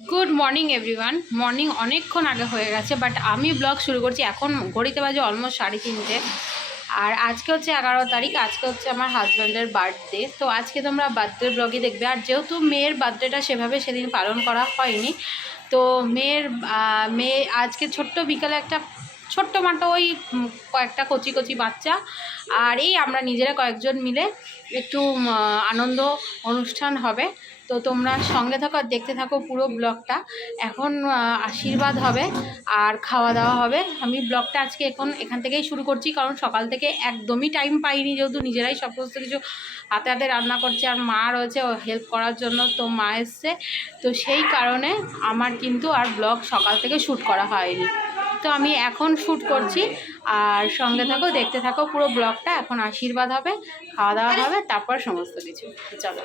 Good morning everyone morning অনেকক্ষণ আগে হয়ে গেছে বাট আমি ব্লগ শুরু করছি। এখন ঘড়িতে বাজে অলমোস্ট সাড়ে তিনটে। আর আজকে হচ্ছে এগারো তারিখ, আজকে হচ্ছে আমার হাজব্যান্ডের বার্থডে তো আজকে তোমরা বার্থডে ব্লগই দেখবে। আর যেহেতু মেয়ের বার্থডেটা সেভাবে সেদিন পালন করা হয়নি, তো মেয়ের মেয়ে আজকে ছোট্ট বিকালে একটা ছোট্ট মাটো ওই কয়েকটা কচি কচি বাচ্চা। আর এই আমরা নিজেরা কয়েকজন মিলে একটু আনন্দ অনুষ্ঠান হবে। তো তোমরা সঙ্গে থাকো আর দেখতে থাকো পুরো ব্লগটা। এখন আশীর্বাদ হবে আর খাওয়া দাওয়া হবে। আমি ব্লগটা আজকে এখন এখান থেকেই শুরু করছি, কারণ সকাল থেকে একদমই টাইম পাইনি যেহেতু নিজেরাই সমস্ত কিছু হাতে হাতে রান্না করছে আর মা রয়েছে হেল্প করার জন্য, তো মা এসছে। তো সেই কারণে আমার কিন্তু আর ব্লগ সকাল থেকে শ্যুট করা হয়নি। তো আমি এখন শ্যুট করছি। আর সঙ্গে থাকো দেখতে থাকো পুরো ব্লগটা এখন আশীর্বাদ হবে খাওয়া দাওয়া হবে তারপর সমস্ত কিছু। চলো।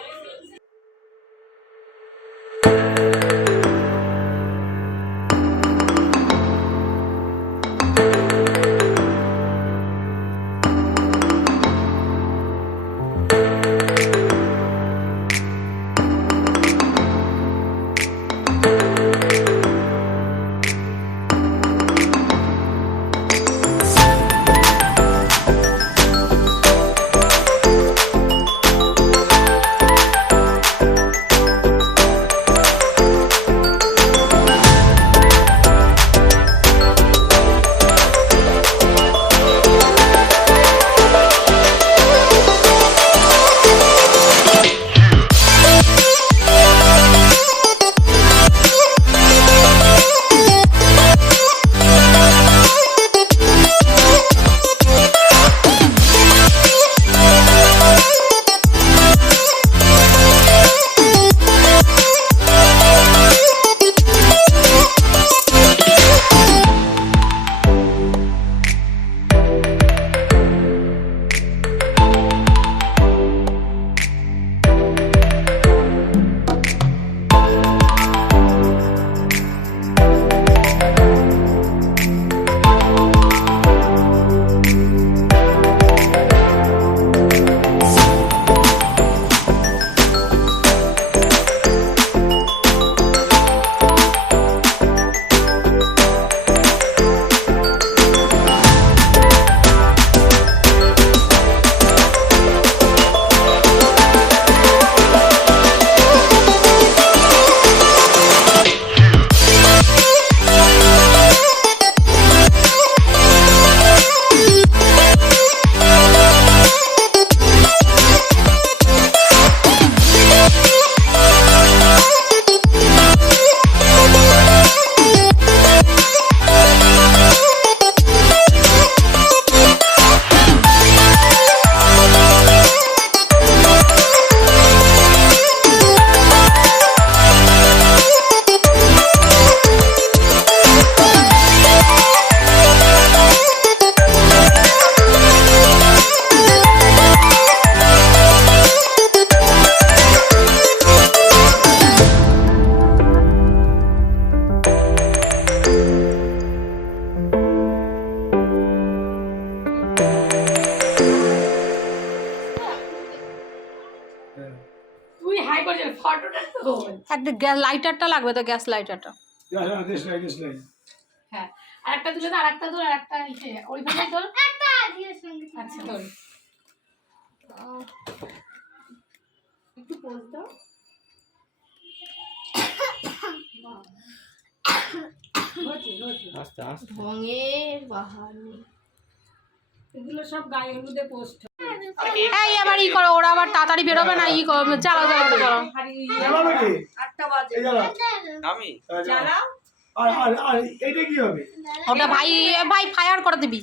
গ্যাস লাইটারটা লাগবে তো গ্যাস লাইটারটা? হ্যাঁ আর একটা তুলে আর একটা আচ্ছা তোর একটু পোজ দাও। আস্তে আস্তে। ঢঙের বাহার এগুলো সব গায়ে হলুদে পোস্ট এই আবার ই করো ওরা আবার তাড়াতাড়ি বেরোবে না ই করো চালাও চালাও করো আমি? আর আর আর এটা কি হবে ওটা ভাই ভাই ফায়ার করে দিবি।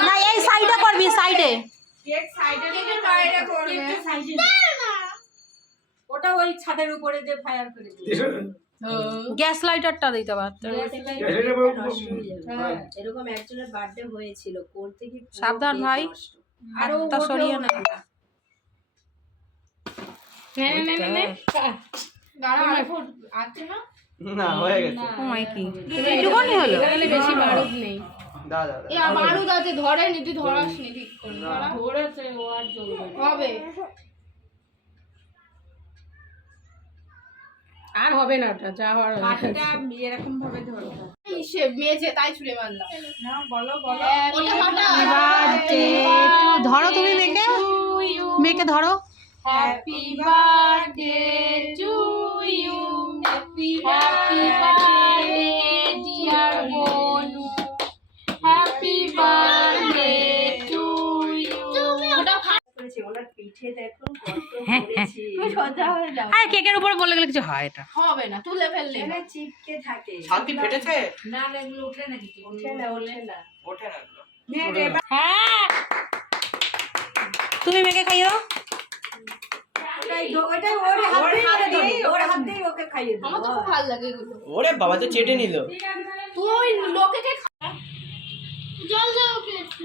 না এই সাইডে করবি সাইডে ওটা ওই ছাদের উপরে যে ফায়ার করে দিবে। গ্যাস লাইটারটা দিতে পারতো। হ্যাঁ এরকম একজনের বার্থডে হয়েছিল করতে কি সাবধান ভাই। হাতটা সরিয়ে নে। না হয়ে গেছে। কি? হলো? বেশি বারুদ নেই। দা দা দা। বারুদ আছে ধরে নি তুই ধরাস নি ঠিক করে ধরেছে ও আর হবে। আর হবে না ওটা যা হওয়ার কাঠিটা এরকম ভাবে ধরো। ধরো তুমি মেয়েকে। মেয়েকে ধরো। Happy birthday to you happy birthday ওনার পিঠে দেখুন কত করেছি। তুমি সোজা হয়ে যাও আর কেকের উপরে বলে গেলে কিছু হয় এটা হবে না তুলে ফেললে। এখানে চিপকে থাকে। ছাতি ফেটেছে? না না এগুলো ওঠে নাকি ওঠে না ওঠে না। ওঠে না এগুলো। নে রে হ্যাঁ। তুমি মেয়েকে খাইও? ওর হাত ওর দিয়ে ওকে খাইয়ে দেবো। আমার তো খুব ভালো লাগে এগুলো। ওরে বাবা তো চেটে নিল। তুই লোকে জল দাও ওকে একটু।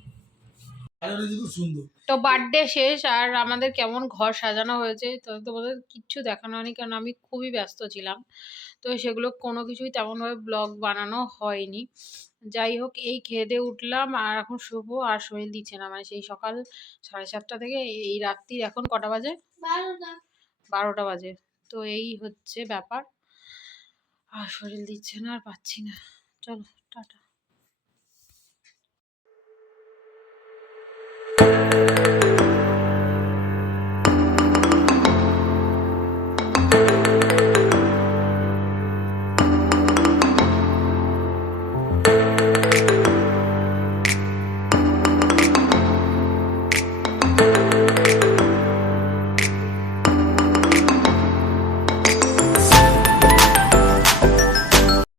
সুন্দর। তো বার্থডে শেষ আর আমাদের কেমন ঘর সাজানো হয়েছে তো তোমাদের কিচ্ছু দেখানো হয়নি কারণ আমি খুবই ব্যস্ত ছিলাম। তো সেগুলো কোনো কিছুই তেমনভাবে ব্লগ বানানো হয়নি। যাই হোক এই খেয়ে দিয়ে উঠলাম আর এখন শুভ আর শরীর দিচ্ছে না। মানে সেই সকাল সাড়ে সাতটা থেকে এই রাত্রির এখন কটা বাজে? বারোটা। বারোটা বাজে। তো এই হচ্ছে ব্যাপার। আর শরীর দিচ্ছে না আর পাচ্ছি না। চলো